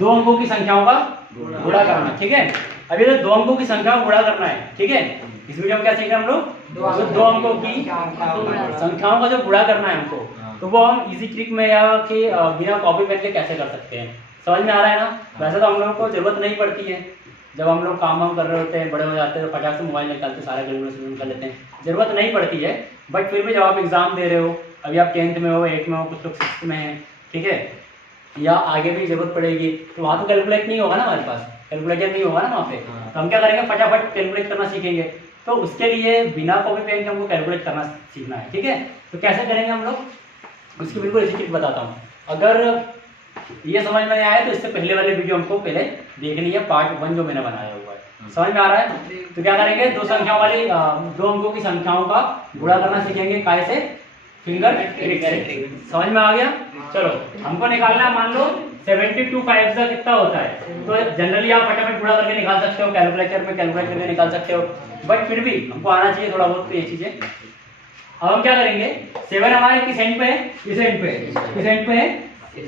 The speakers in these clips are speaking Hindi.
दो अंकों की संख्याओं का गुणा करना, ठीक है। अभी तो दो अंकों की संख्या को गुणा करना है, ठीक है। इस वीडियो में क्या सीख रहे हैं हम लोग, दो अंकों की संख्याओं का जो गुणा करना है हमको, तो वो हम इजी ट्रिक में या कि बिना कॉपी पेन के कैसे कर सकते हैं। समझ में आ रहा है ना। वैसे तो हम लोगों को जरूरत नहीं पड़ती है, जब हम लोग काम वाम कर रहे होते हैं, बड़े हो जाते हैं तो फटाक से मोबाइल निकालते सारे कैलकुलेशन कर लेते हैं, जरूरत नहीं पड़ती है। बट फिर भी जब आप एग्जाम दे रहे हो, अभी आप 10th में हो, 8th में हो, कुछ लोग 6th में हैं, ठीक है, या आगे भी जरूरत पड़ेगी, तो वहाँ तो कैलकुलेट नहीं होगा ना, हमारे पास कैलकुलेटर नहीं होगा ना वहाँ पे। तो हम क्या करेंगे, फटाफट कैलकुलेट करना सीखेंगे। तो उसके लिए बिना कॉपी पेन के हमको कैलकुलेट करना सीखना है, ठीक है। तो कैसे करेंगे हम लोग, उसकी बिल्कुल इसी ट्रिक बताता हूँ। अगर ये समझ में नहीं आया तो इससे पहले वाले वीडियो हमको पहले देखनी है, पार्ट 1 जो मैंने बनाया हुआ है। समझ में आ रहा है। तो क्या करेंगे, दो संख्याओं वाली दो अंकों की संख्याओं का गुणा करना सीखेंगे, काय से, फिंगर ट्रिक से। समझ में आ गया। चलो हमको निकालना है, मान लो 72 5 का कितना होता है। तो जनरली आप फटाफट गुणा करके निकाल सकते हो, कैलकुलेटर में कैलकुलेट करके निकाल सकते हो, बट फिर भी हमको आना चाहिए थोड़ा बहुत तो ये चीजें। अब हम क्या करेंगे, 7 हमारे किस एंड पे है, किस एंड पे, किस एंड पे है,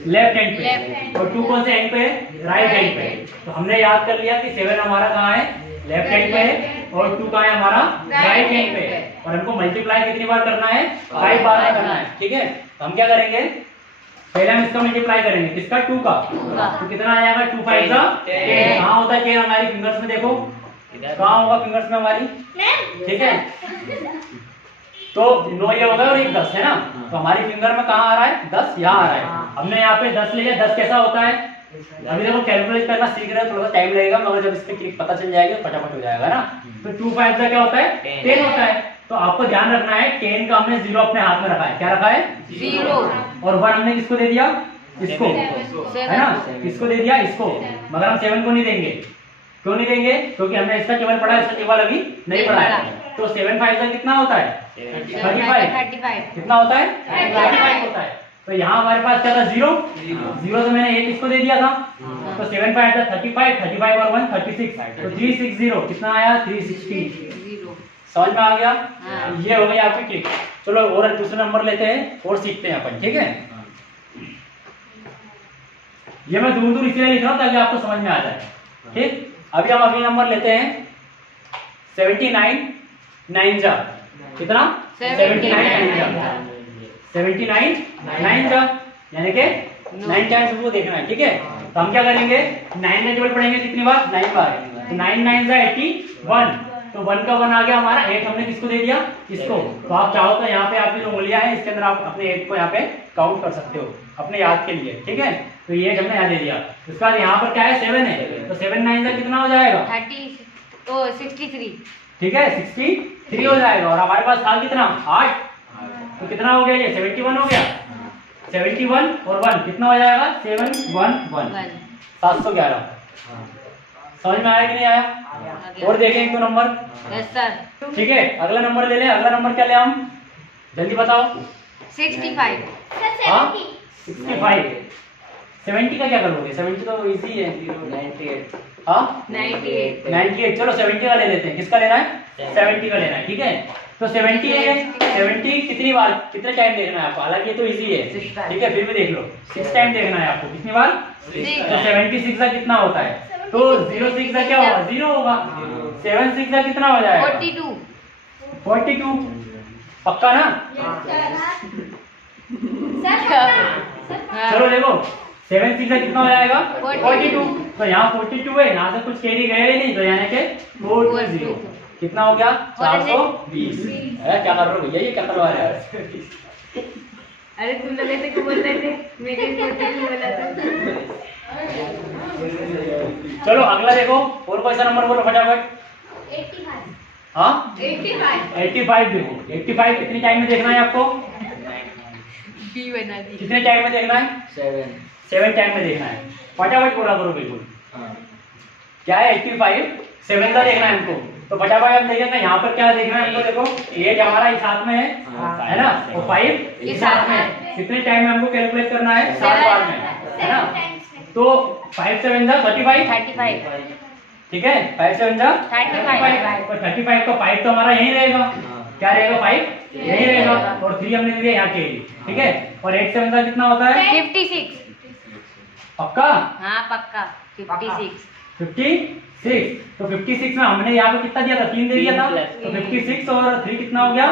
लेफ्ट हैंड पे, और 2 कौन से एंड पे है, राइट हैंड पे। तो हमने याद कर लिया कि 7 हमारा कहाँ है, लेफ्ट हैंड पे है, और 2 कहाँ है हमारा, राइट हैंड पे है। और हमको मल्टीप्लाई कितनी बार करना है, 5 बार करना है, ठीक है। तो हम क्या करेंगे, पहले हम इसका मल्टीप्लाई करेंगे, किसका, 2 का। तो कितना आ जाएगा, 2 5 का 10। कहाँ होता है 10 हमारी फिंगर्स में, देखो कहाँ होगा फिंगर्स में हमारी, ठीक है। तो 9 ये होगा और एक 10 है ना। तो हमारी फिंगर में कहाँ आ रहा है, 10 यहाँ आ रहा है। हमने यहाँ पे 10 ले लिया। 10 कैसा होता है, अभी देखो कैलकुलेट करना सीख रहे हैं, थोड़ा सा टाइम लगेगा, मगर जब इसकी ट्रिक पता चल जाएगी तो फटाफट हो जाएगा ना। तो 2 5 का क्या होता है, 10 होता है। तो आपको ध्यान रखना है, 10 का हमने 0 अपने हाथ में रखा है, क्या रखा है, 0, और 1 हमने किसको दे दिया, इसको, है ना, किसको दे दिया, इसको। मगर हम 7 को नहीं देंगे, क्यों नहीं देंगे, क्योंकि हमने इसका केवल पढ़ा है, इसका केवल अभी नहीं पढ़ा है। तो 7 5 का कितना होता है, 35। कितना होता है, 35 होता है। तो यहाँ हमारे पास क्या था, 0 से मैंने एक इसको दे दिया था। तो 7 5 था 35 और 1 36, तो 360 कितना आया, 360। समझ में आ गया। ये हो गई आपकी ट्रिक। चलो और दूसरा नंबर लेते हैं और सीखते हैं अपन, ठीक है। ये मैं दूर दूर इसलिए लिख रहा हूँ ताकि आपको समझ में आ जाए, ठीक। अभी हम अगले नंबर लेते हैं 79 9 जा, कितना, 79 9 जा, यानी कि 9 टाइम्स वो देखना है, ठीक है। तो हम क्या करेंगे, 9 में टेबल पढ़ेंगे कितनी बार, 9 बार। तो 9 9 जा 81, तो 1 का 1 आ गया हमारा, 8 हमने किसको दे दिया, इसको। तो आप चाहो तो यहाँ पे आपकी जो उंगलियां हैं इसके अंदर आप अपने 8 को यहाँ पे काउंट कर सकते हो अपने याद के लिए, ठीक है। तो ये हमने यहाँ दे दिया। उसके बाद यहाँ पर क्या है, 7 है, तो 7 9 जा कितना हो जाएगा, 63, ठीक है, 63 हो जाएगा। और हमारे पास था कितना, 8, तो कितना हो गया, ये 71 हो गया। 71 और 1 कितना हो जाएगा, 711, 711। समझ में आया कि नहीं आया। और देखें एक दो नंबर, ठीक है। अगला नंबर ले लें। अगला नंबर क्या ले हम, जल्दी बताओ, 65। हाँ 65। 70 का क्या करोगे, 70 तो इजी है, 98। हाँ 98। चलो 70 का ले लेते हैं। किसका लेना है, 70 का लेना है, ठीक है। तो 70 है, 70 कितनी बार, कितने टाइम देखना है आपको, हालांकि ये तो इजी है, ठीक है, फिर भी देख लो, 6 टाइम देखना है आपको, कितनी बार, तो 76 का कितना होता है, तो 06 का क्या होगा, 0 होगा। 76 का कितना हो जाएगा, 42। पक्का ना, चलो देखो 76 का कितना हो जाएगा, 42। तो यहाँ 42 है, यहाँ से कुछ कैरी गए नहीं, तो यानी कि 420 कितना हो गया, 420। क्या कर रहे हो भैया, ये क्या करवा रहे हैं। अरे तुम लोग ऐसे क्यों बोल रहे थे, मेरे को बोला था। चलो अगला देखो, और कोई सा नंबर बोलो फटाफट। 85। हाँ 85 देखो। 85 कितनी टाइम में देखना है आपको, बी बना दी। कितने टाइम में देखना है, 7 टाइम में देखना है। फटाफट बोला करो बिल्कुल। क्या है 85, 7 का देखना है हमको। तो फटाफट हम देखिए यहाँ पर क्या देखना है हमको, देखो 8 हमारा इस हाथ में है ना, और 5 इस हाथ में है। कितने टाइम में हमको कैलकुलेट करना है, 7 बार में, है ना। तो 5 7 जा 35, ठीक है, 5 7 जा 35। तो 35 का 5 तो हमारा यही रहेगा, क्या रहेगा, 5 यही रहेगा, और 3 हमने दिया यहाँ के, ठीक है। और 8 7 का कितना होता है, 56। पक्का? हाँ पक्का 56। 56। तो 56 में हमने यहाँ पे कितना दिया था? 3 दे दिया था। तो 56 और 3 कितना हो गया?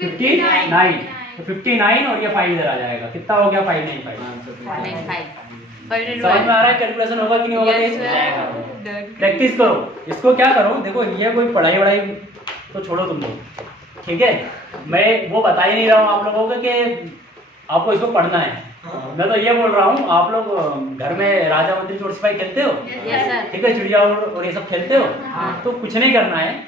59। तो 59 और ये 5 इधर आ जाएगा। कितना हो गया? 595। समझ में आ रहा है कैलकुलेशन होगा कि नहीं होगा? प्रैक्टिस करो इसको। क्या करो, देखो ये कोई पढ़ाई वढ़ाई तो छोड़ो तुम लोग, ठीक है। मैं वो बता ही नहीं रहा हूँ आप लोगों को कि आपको इसको पढ़ना है। मैं तो ये बोल रहा हूँ, आप लोग घर में राजा मंत्री चोर सिपाही खेलते हो, ठीक है, चिड़िया और ये सब खेलते हो। तो कुछ नहीं करना है,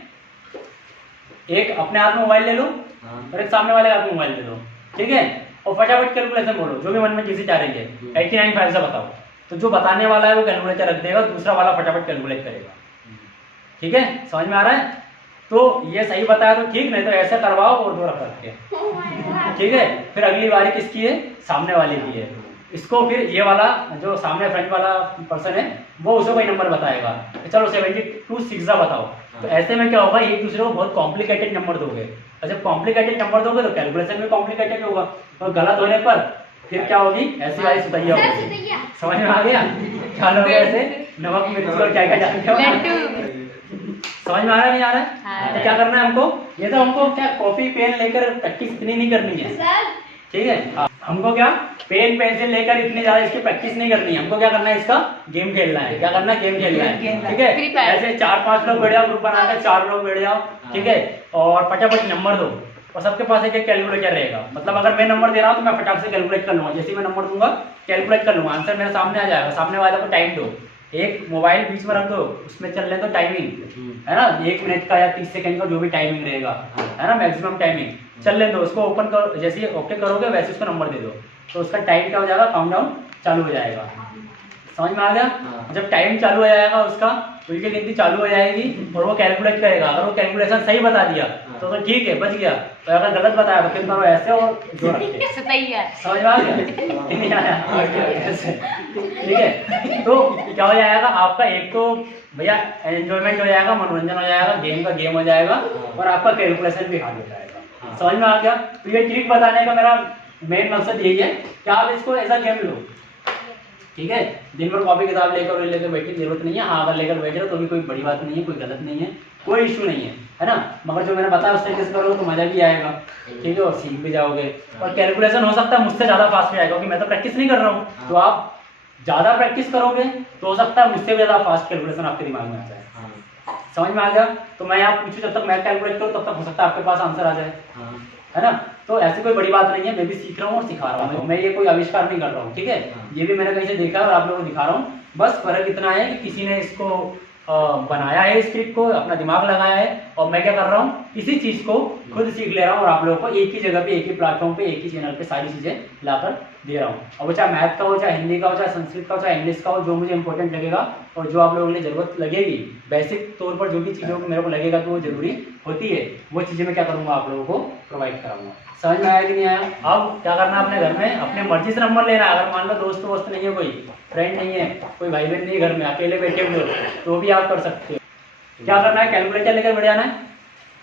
एक अपने हाथ में मोबाइल ले लो और एक सामने वाले हाथ में मोबाइल ले लो, ठीक है। और फटाफट कैलकुलेशन बोलो, जो भी मन में चीजें चाह रही है 89 5 से बताओ। तो जो बताने वाला है वो कैलकुलेटर रख देगा, दूसरा वाला फटाफट कैलकुलेट करेगा, ठीक है। समझ में आ रहा है? तो ये सही बताया तो ठीक, नहीं तो ऐसे करवाओ और 2 रख के, ठीक है। फिर अगली बारी किसकी है? सामने वाले की है। इसको फिर ये वाला जो सामने फ्रंट वाला पर्सन है वो उसे कोई नंबर बताएगा, चलो 72 6 बताओ। तो ऐसे में क्या होगा, एक दूसरे को बहुत कॉम्प्लिकेटेड नंबर दोगे, और जब कॉम्प्लिकेटेड नंबर दोगे तो कैलकुलेशन में कॉम्प्लिकेटेड होगा, और गलत होने पर फिर क्या होगी? ऐसी वाली सुतैया होगी। समझ में आ गया? क्या लोग ऐसे नमक मिर्ची और क्या क्या डालते हो? समझ में आ रहा है नहीं आ रहा है? हाँ। तो क्या करना है हमको? ये तो हमको क्या कॉपी पेन लेकर प्रैक्टिस इतनी नहीं करनी है, ठीक है। हमको क्या पेन पेंसिल लेकर इतनी ज्यादा इसकी प्रैक्टिस नहीं करनी है। हमको क्या करना है? इसका गेम खेलना है। क्या करना है? गेम खेलना है, ठीक है। ऐसे 4-5 लोग बैठ जाओ, ग्रुप बनाकर 4 लोग बैठ जाओ, ठीक है। और फटाफट नंबर दो, और सबके पास एक कैलकुलेटर रहेगा। मतलब अगर मैं नंबर दे रहा हूँ तो मैं फटाक से कैलकुलेट कर लूंगा, जैसे मैं नंबर दूंगा कैलकुलेट कर लूंगा, आंसर मेरे सामने आ जाएगा। सामने वाले को टाइम दो, एक मोबाइल बीच में रख दो, उसमें चल रहे तो टाइमिंग है ना, 1 मिनट का या 30 सेकंड का जो भी टाइमिंग रहेगा, है ना, मैक्सिमम टाइमिंग चल ले दो। उसको ओपन करो, जैसे ही ओके करोगे वैसे उसको नंबर दे दो, तो उसका टाइम क्या हो जाएगा? काउंटडाउन चालू हो जाएगा। समझ में आ गया? जब टाइम चालू हो जाएगा उसका, उनकी गिनती चालू हो जाएगी और वो कैलकुलेट करेगा। अगर वो कैलकुलेशन सही बता दिया तो ठीक है, बच गया। तो अगर गलत बताया तो फिर करो ऐसे और जो रखे। समझ में आ गया? नहीं आया? ठीक है। तो क्या हो जाएगा आपका? एक तो भैया एंजॉयमेंट हो जाएगा, मनोरंजन हो जाएगा, गेम का गेम हो जाएगा, और आपका कैलकुलेशन भी हार्ड हो जाएगा। समझ में आ गया? तो ये ट्रिक बताने का मेरा मेन मकसद यही है कि आप इसको ऐसा गेम लो, ठीक है। दिन भर कॉपी किताब लेकर बैठने की जरूरत नहीं है। हाँ, अगर लेकर बैठ रहे हो तो भी कोई बड़ी बात नहीं है, कोई गलत नहीं है, कोई इशू नहीं है ना। मगर जो मैंने बताया उस तरीके से करोगे तो मजा भी आएगा, ठीक है, और सीख भी जाओगे। और कैलकुलेशन हो सकता है मुझसे ज़्यादा फास्ट भी आएगा, क्योंकि मैं तो प्रैक्टिस नहीं कर रहा हूँ। तो आप ज़्यादा प्रैक्टिस करोगे तो हो सकता है मुझसे भी ज़्यादा फास्ट कैलकुलेशन आपके दिमाग में आ जाए। समझ में आ गया? तो मैं आप पूछूं, जब तक मैं कैलकुलेट करूँ तब तक हो सकता है आपके पास आंसर आ जाए, है ना। तो ऐसी कोई बड़ी बात नहीं है, मैं भी सीख रहा हूँ और सिखा रहा हूँ। मैं ये कोई आविष्कार नहीं कर रहा हूँ, ठीक है। ये भी मैंने कहीं से देखा है और आप लोगों को दिखा रहा हूँ। बस फर्क इतना है कि किसी ने इसको बनाया है, इस ट्रिक को अपना दिमाग लगाया है, और मैं क्या कर रहा हूँ, इसी चीज को खुद सीख ले रहा हूँ और आप लोगों को एक ही जगह पे, एक ही प्लेटफॉर्म पे, एक ही चैनल पे सारी चीजें लाकर दे रहा हूँ। और वो चाहे मैथ का हो, चाहे हिंदी का हो, चाहे संस्कृत का हो, चाहे इंग्लिश का हो, जो मुझे इंपॉर्टेंट लगेगा और जो आप लोगों के लिए जरूरत लगेगी, बेसिक तौर पर जो भी चीज़ों को मेरे को लगेगा कि वो जरूरी होती है, वो चीज़ें मैं क्या करूँगा, आप लोगों को प्रोवाइड कराऊंगा। समझ में आया कि नहीं आया? अब क्या करना है, अपने घर में अपने मर्जी से नंबर लेना है। अगर मान लो दोस्त वोस्त नहीं है, कोई फ्रेंड नहीं है, कोई भाई बहन नहीं है, घर में अकेले बैठे हुए हो, तो भी आप कर सकते हो। क्या करना है, कैलकुलेटर लेकर बैठ जाना है,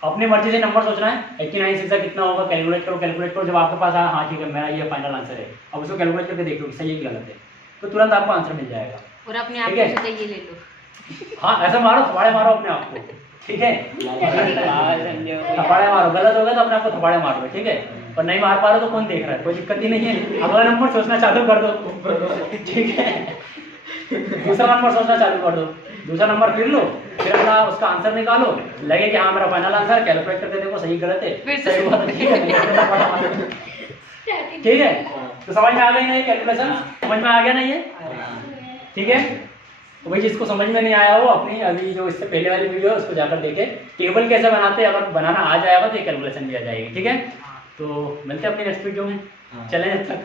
अपनी मर्जी से नंबर सोचना है। 89 से कितना होगा, कैलकुलेट करो, कैलकुलेट करो। जब आपके पास आया, हाँ ठीक है मेरा ये फाइनल आंसर है, अब उसको कैलकुलेट करके देख लो सही है कि गलत है, तो तुरंत आपको आंसर मिल जाएगा। और अपने आप ठीक को है, ये ले लो। हाँ ऐसा मारो, थपाड़े मारो अपने आप को, ठीक है, थपाड़े मारो। गलत हो गया तो अपने आप को थपाड़े मार दो, ठीक है। और नहीं मार पा रहे तो कौन देख रहा है, कोई दिक्कत ही नहीं है। अगला नंबर सोचना चालू कर दो, ठीक है। दूसरा नंबर सोचना चालू कर दो, दूसरा नंबर फिर लो, फिर अपना उसका आंसर निकालो, लगे कि हाँ मेरा फाइनल आंसर, कैलकुलेट करके देखो सही गलत है, सही हुआ तो ठीक है, ठीक है। तो समझ में आ गई ना ये कैलकुलेशन, समझ में आ गया ना ये, ठीक है। तो भाई जिसको समझ में नहीं आया वो अपनी अभी जो इससे पहले वाली वीडियो है उसको जाकर देखे, टेबल कैसे बनाते हैं, अगर बनाना आ जाएगा तो ये कैलकुलेशन भी आ जाएगी, ठीक है। तो मिलते हैं अपनी नेक्स्ट वीडियो में, चलें जब तक।